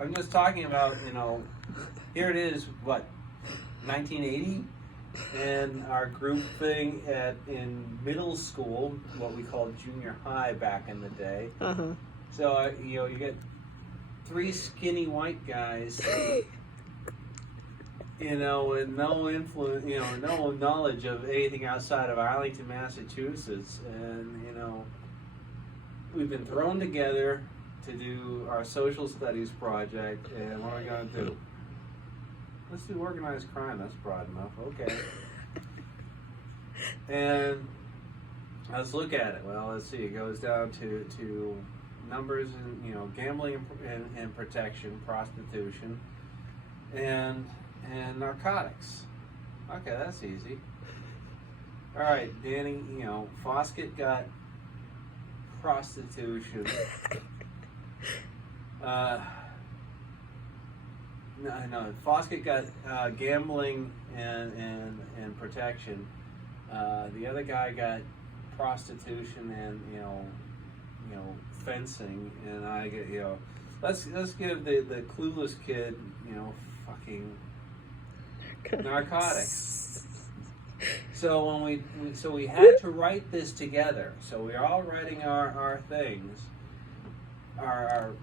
I'm just talking about, here it is, 1980? And our group thing in middle school, what we called junior high back in the day. Uh-huh. So, you get three skinny white guys, with no influence, no knowledge of anything outside of Arlington, Massachusetts. And, we've been thrown together to do our social studies project. And what are we going to do? Let's do organized crime. That's broad enough. Okay. And let's look at it. Well, let's see. It goes down to numbers and gambling and protection, prostitution, and narcotics. Okay, that's easy. All right, Danny. Foskett got prostitution. No. Foskett got gambling and protection. The other guy got prostitution and fencing, and I get let's give the clueless kid fucking narcotics. So when we had to write this together. So we're all writing our things, our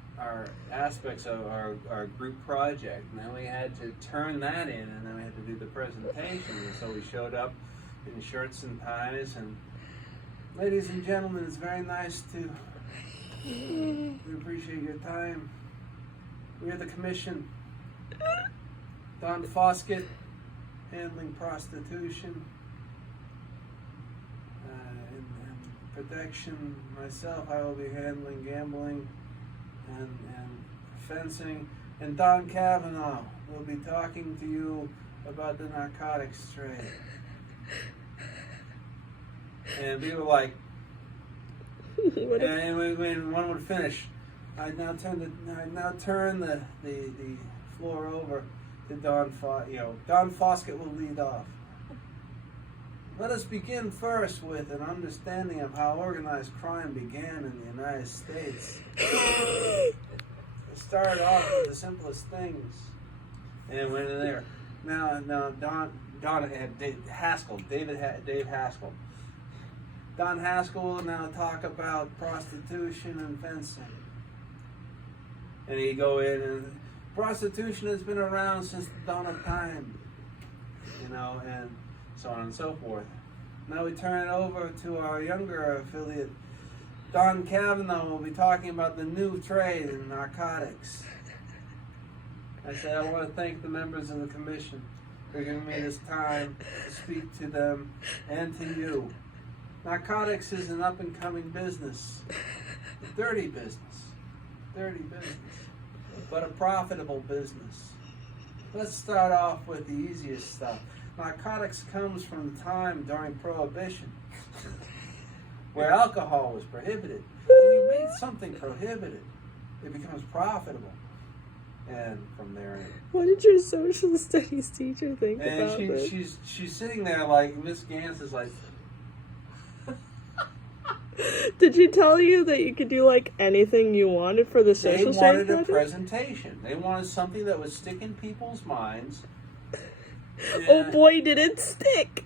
aspects of our group project, and then we had to turn that in, and then we had to do the presentation. And so we showed up in shirts and ties, and ladies and gentlemen, it's very nice to. We appreciate your time. We are the commission. Don Foskett, handling prostitution and protection. Myself, I will be handling gambling and fencing. And Don Cavanaugh will be talking to you about the narcotics trade. And we were like, and when one would finish, I'd now turn the floor over to Don Don Foskett will lead off. Let us begin first with an understanding of how organized crime began in the United States. It started off with the simplest things, and went in there. Now Don had Dave Haskell. Don Haskell will now talk about prostitution and fencing. And he'd go in, and prostitution has been around since the dawn of time, and so on and so forth. Now we turn it over to our younger affiliate. Don Cavanaugh will be talking about the new trade in narcotics. I said, I want to thank the members of the commission for giving me this time to speak to them and to you. Narcotics is an up-and-coming business, a dirty business, but a profitable business. Let's start off with the easiest stuff. Narcotics comes from the time during Prohibition, where alcohol was prohibited. When you make something prohibited, it becomes profitable. And from there... What did your social studies teacher think about this? And she's sitting there like, Miss Gantz is like... Did she tell you that you could do like anything you wanted for the social studies project? They wanted a presentation. They wanted something that would stick in people's minds. Oh boy, did it stick!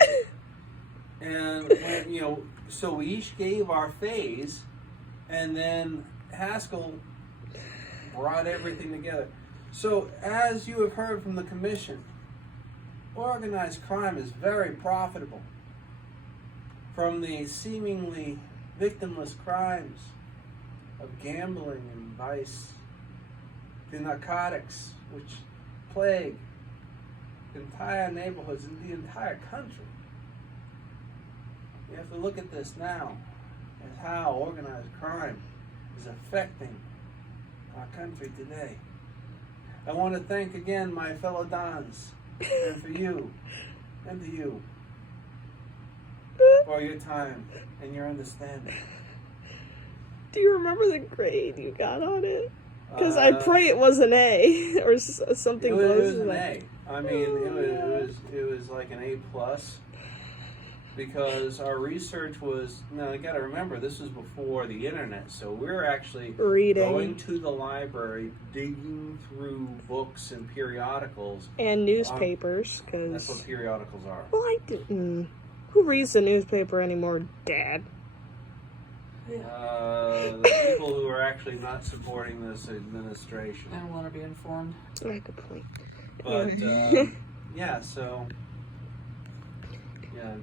And when, so we each gave our phase, and then Haskell brought everything together. So as you have heard from the commission, organized crime is very profitable. From the seemingly victimless crimes of gambling and vice, to narcotics, which plague entire neighborhoods in the entire country. You have to look at this now as how organized crime is affecting our country today. I want to thank again my fellow Dons, and for you, and to you, for your time and your understanding. Do you remember the grade you got on it? Because I pray it was an A or something close to that. It was an A. I mean, it was like an A+. because our research was, now you got to remember, this was before the internet, so we're actually Reading. going to the library, digging through books and periodicals. And newspapers, because... That's what periodicals are. Well, I didn't... Who reads the newspaper anymore, Dad? The people who are actually not supporting this administration. I don't want to be informed. Good point. But, yeah, so... Yeah,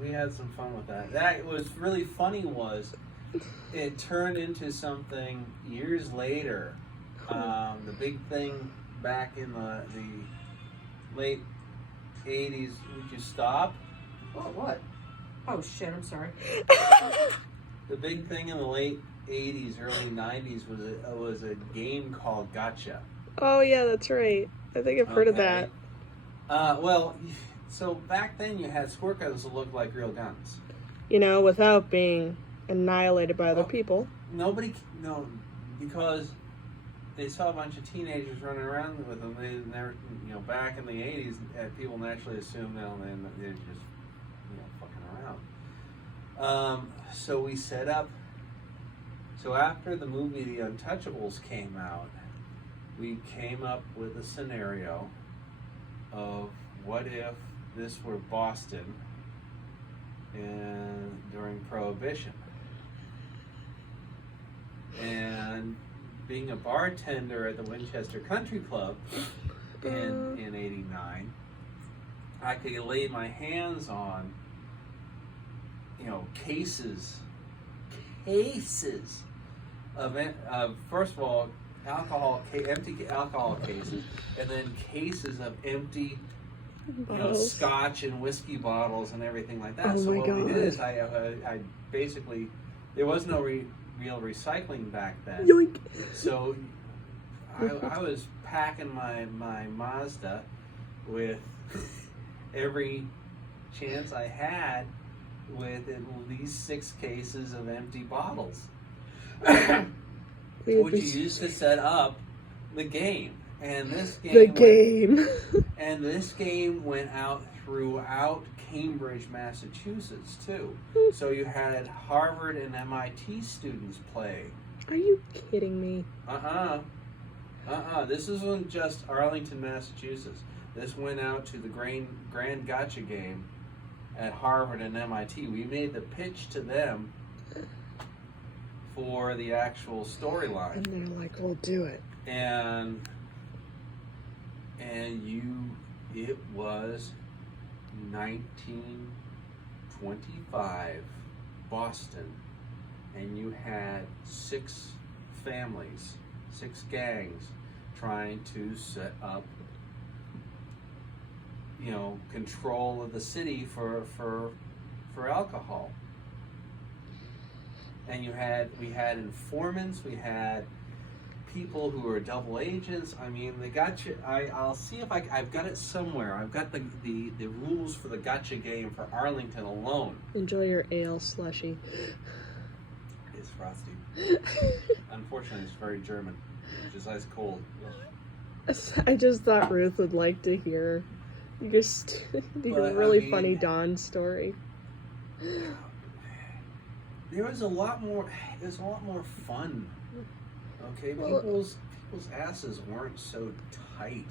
we had some fun with that. That was really funny was it turned into something years later. The big thing back in the late 80s. Would you stop? Oh, what? Oh, shit, I'm sorry. The big thing in the late 80s, early 90s was a game called Gotcha. Oh, yeah, that's right. I think I've heard of that. Well... So back then you had squirt guns that looked like real guns. You know, without being annihilated by other people. Because they saw a bunch of teenagers running around with them. They never, back in the 80s, people naturally assumed they're just, fucking around. So we set up, so after the movie The Untouchables came out, we came up with a scenario of what if this were Boston and during Prohibition. And being a bartender at the Winchester Country Club in 89, I could lay my hands on, cases of first of all, empty alcohol cases, and then cases of empty scotch and whiskey bottles and everything like that. Oh so my what God. we did is I basically, there was no real recycling back then. Yoink. So I was packing my Mazda with every chance I had with at least 6 cases of empty bottles, which you used to set up the game. And this game went out throughout Cambridge, Massachusetts, too. So you had Harvard and MIT students play. Are you kidding me? This isn't just Arlington, Massachusetts. This went out to the Grand Gotcha game at Harvard and MIT. We made the pitch to them for the actual storyline. And they're like, we'll do it. And it was 1925 Boston, and you had 6 families, 6 gangs trying to set up, control of the city for alcohol. And we had informants, we had people who are double agents. I mean, they got you. I'll see if I've got it somewhere. I've got the rules for the gotcha game for Arlington alone. Enjoy your ale slushy. It's frosty. Unfortunately, it's very German, which is ice cold. I just thought Ruth would like to hear your really funny Dawn story. There was a lot more. There's a lot more fun. Okay, people's asses weren't so tight.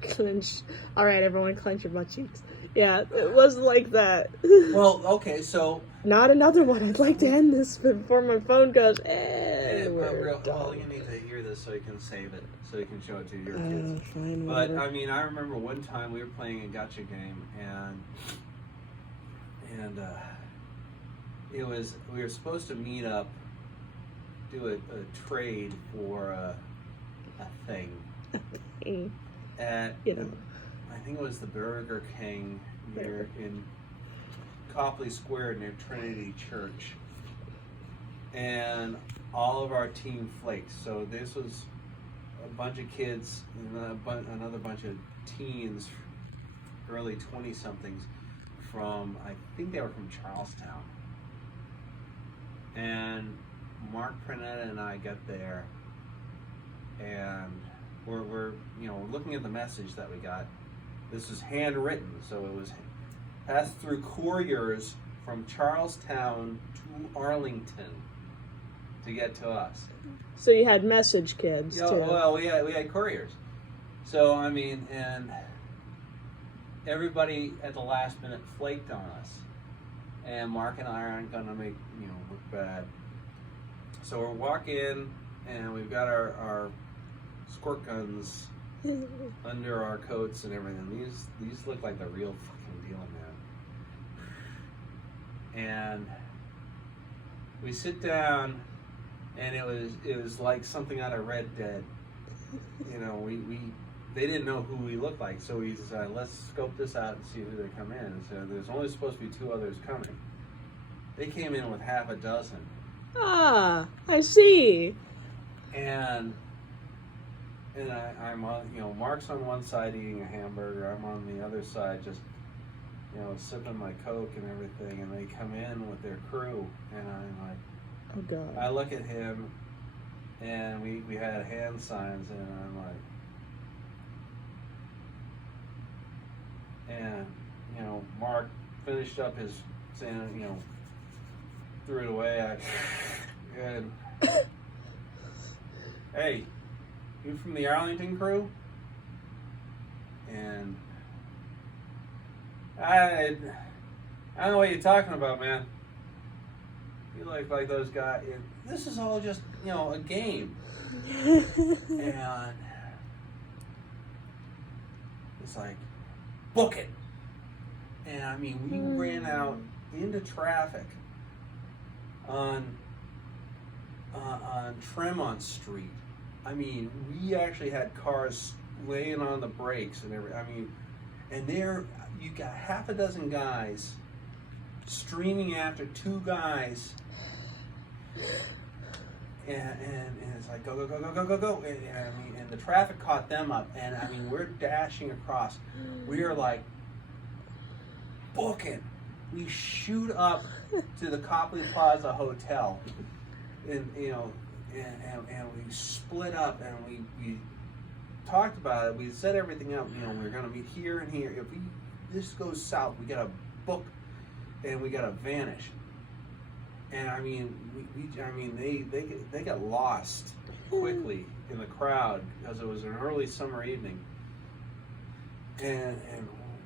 Clench. All right, everyone, clench your butt cheeks. Yeah, it was like that. Well, okay, so not another one. I'd like to end this before my phone goes. Well, you need to hear this so you can save it, so you can show it to your kids. Fine, but whatever. I mean, I remember one time we were playing a gotcha game, and we were supposed to meet up, do a trade for a thing at, I think it was the Burger King here in Copley Square near Trinity Church, and all of our team flaked. So this was a bunch of kids and another bunch of teens, early 20-somethings from, I think they were from Charlestown. And Mark Pranetta and I got there, and we're looking at the message that we got. This is handwritten, so it was passed through couriers from Charlestown to Arlington to get to us. So you had message kids Yeah, too. well, we had couriers. So I mean, and everybody at the last minute flaked on us, and Mark and I aren't gonna make look bad. So we're walking in, and we've got our squirt guns under our coats and everything. These look like the real fucking deal, man. And we sit down, and it was like something out of Red Dead. They didn't know who we looked like, so we decided, let's scope this out and see who they come in. So there's only supposed to be 2 others coming. They came in with half a dozen. Ah, I see. And I'm on, Mark's on one side eating a hamburger. I'm on the other side just, sipping my Coke and everything. And they come in with their crew, and I'm like, Oh God. I look at him, and we had hand signs, and I'm like, and Mark finished up his saying, threw it away. And hey, you from the Arlington crew? And I don't know what you're talking about, man. You look like those guys. This is all just a game. And it's like, book it. And I mean, we ran out into traffic on Tremont Street. I mean, we actually had cars laying on the brakes and everything. I mean, and there you got half a dozen guys streaming after 2 guys, and it's like go go go go go go go, and I mean, and the traffic caught them up, and I mean, we're dashing across. We are like booking. We shoot up to the Copley Plaza Hotel, and and we split up, and we talked about it. We set everything up. We're going to meet here and here. If this goes south, we got to book, and we got to vanish. And I mean, they got lost quickly in the crowd because it was an early summer evening, and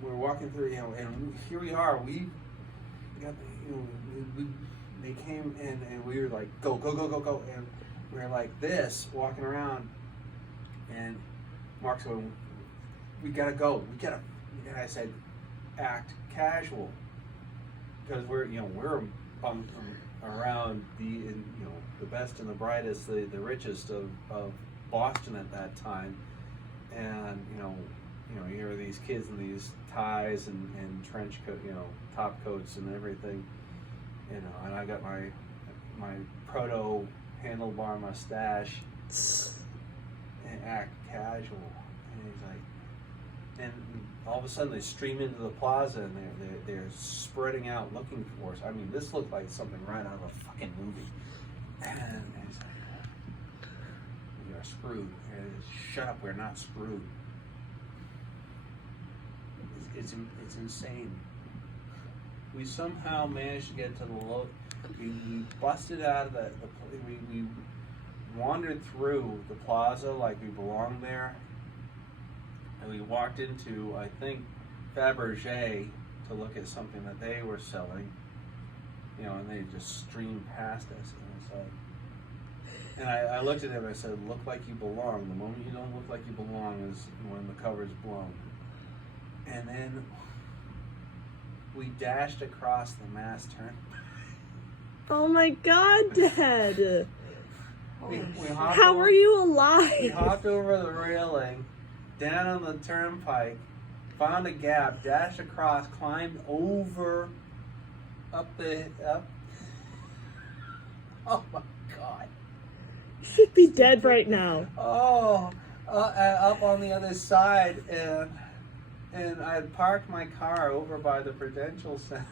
we're walking through, and here we are. We got, they came in, and we were like, go, go, go, go, go, and we were like this, walking around, and Mark's going, we gotta go, and I said, act casual, because we're around the best and the brightest, the richest of Boston at that time, and you hear these kids in these ties and trench coat, top coats and everything, and I got my proto handlebar mustache and act casual, and he's like, and all of a sudden they stream into the plaza, and they're spreading out looking for us. I mean, this looked like something right out of a fucking movie, and he's like, we are screwed. And shut up, we're not screwed. It's insane. We somehow managed to get to the low. We busted out of we wandered through the plaza like we belonged there, and we walked into, I think, Fabergé to look at something that they were selling, and they just streamed past us, and it's like, and I looked at him and I said, look like you belong. The moment you don't look like you belong is when the cover's blown. And then we dashed across the Mass Turnpike. Oh my God, Dad! How over, are you alive? We hopped over the railing, down on the turnpike, found a gap, dashed across, climbed over, up. Oh my God! You should be dead right now. Oh, up on the other side, and I had parked my car over by the Prudential Centers,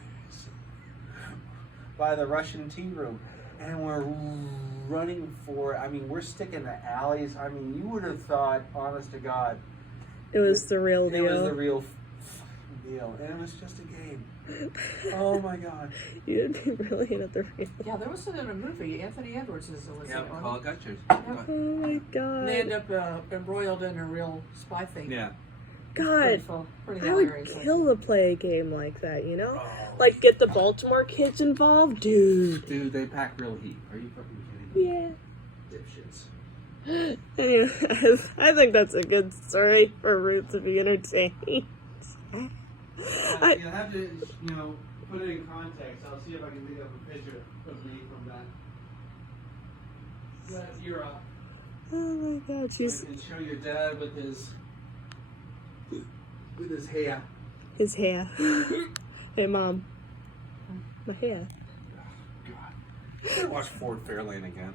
by the Russian tea room, and we're running for it. I mean, we're sticking to alleys. I mean, you would have thought, honest to God, It was the real deal. It was the real deal, and it was just a game. Oh my God. You'd be brilliant at the real. Yeah, there was in a movie. Anthony Edwards was Yeah, in it. Paul Gutcher's. Yeah. Oh my And they end god. up embroiled in a real spy thing. Yeah. God. Pretty I would hilarious. kill to play a game like that, you know? Oh, Like, get the Baltimore kids involved? Dude. dude, they pack real heat. Are you fucking kidding me? Yeah. Dipshits. Anyway, I think that's a good story for Ruth to be entertained. You'll have to, put it in context. I'll see if I can dig up a picture of me from that era. Oh my god, she's... I can show your dad with his hair. His hair. Hey, Mom. My hair. God. I watch Ford Fairlane again.